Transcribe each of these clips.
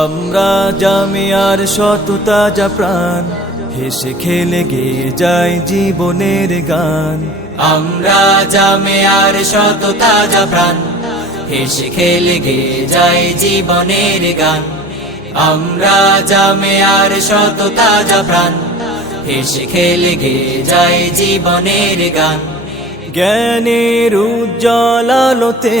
আমরা জামিয়ার শততা তাজা প্রাণ হেসে খেলে গিয়ে যাই জীবনের গান আমরা জামিয়ার শততা তাজা প্রাণ হেসে খেলে গিয়ে যাই জীবনের গান আমরা জামিয়ার শততা তাজা প্রাণ হেসে খেলে গিয়ে যাই জীবনের গান জ্ঞানের উজ্জ্বল আলোতে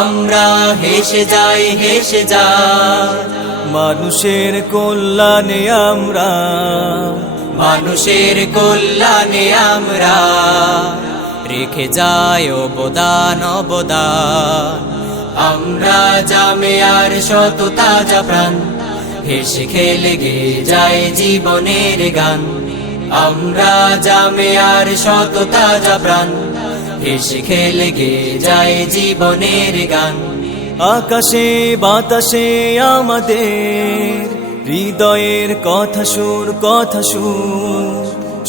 আমরা হেসে যাই হেসে যাই মানুষের কল্যাণে আমরা মানুষের কল্যাণে আমরা রেখে যাই অবদান অবদান আমরা জামে আর শত তাজা প্রাণ হেসে খেলে গে যায় জীবনের গান আমরা জামে আর শত তাজা প্রাণ হেসে খেলে গে যায় জীবনের গান আকাশে বাতাসে আমাদের হৃদয়ের কথা সুর কথা সুর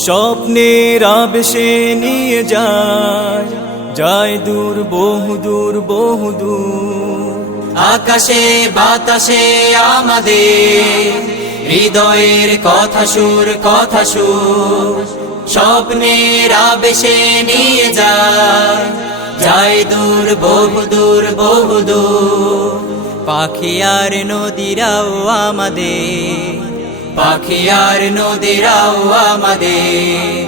স্বপ্নের আবেশে নিয়ে যায় যায় দূর বহু দূর বহু দূর আকাশে বাতাসে আমাদের হৃদয়ের কথা সুর কথা সুর স্বপ্নের আবেশে নিয়ে যায় যায় দূর বহু দূর বহু দূর পাখি আর নদীরাও আমাদের পাখি আর নদীরাও আমাদের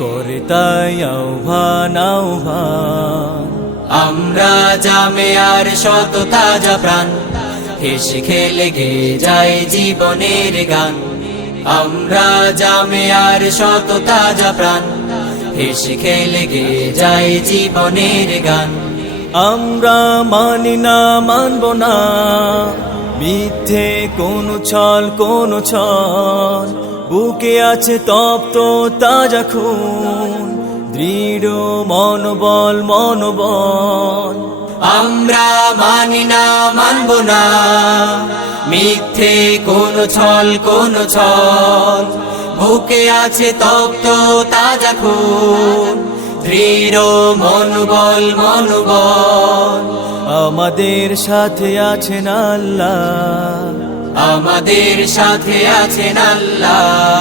করতাই আহ্বান আহ্বান আমরা জামে আর শত তাজা প্রাণ হেসে খেলে গে যায় জীবনের গান আমরা জামে আর শত তাজা প্রাণ হেসে খেলে গে যাই জীবনের গান আমরা মানি না মানব না মিথ্যে কোন ছল কোন ছল বুকে আছে তপ্ত তাজা খুন দৃঢ় মনোবল মনোবল আমরা মানি না মানব না মিথ্যে কোন ছল কোন ছল বুকে আছে তপ্ত তাজা খুন দৃঢ় মনোবল মনোবল আমাদের সাথে আছেন আল্লাহ আমাদের সাথে আছেন আল্লাহ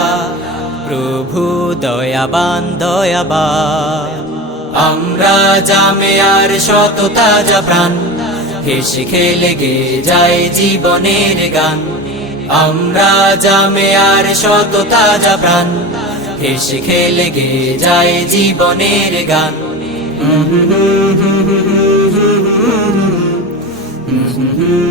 প্রভু দয়াবান দয়াবান আমরা জামে আর শত তাজা প্রাণ হেসে খেলে গে যায় জীবনের গান আমরা জামে আর শত তাজা প্রাণ হেসে খেলে গে যায় জীবনের গান হুম হুম হুম হুম হুম হুম হুম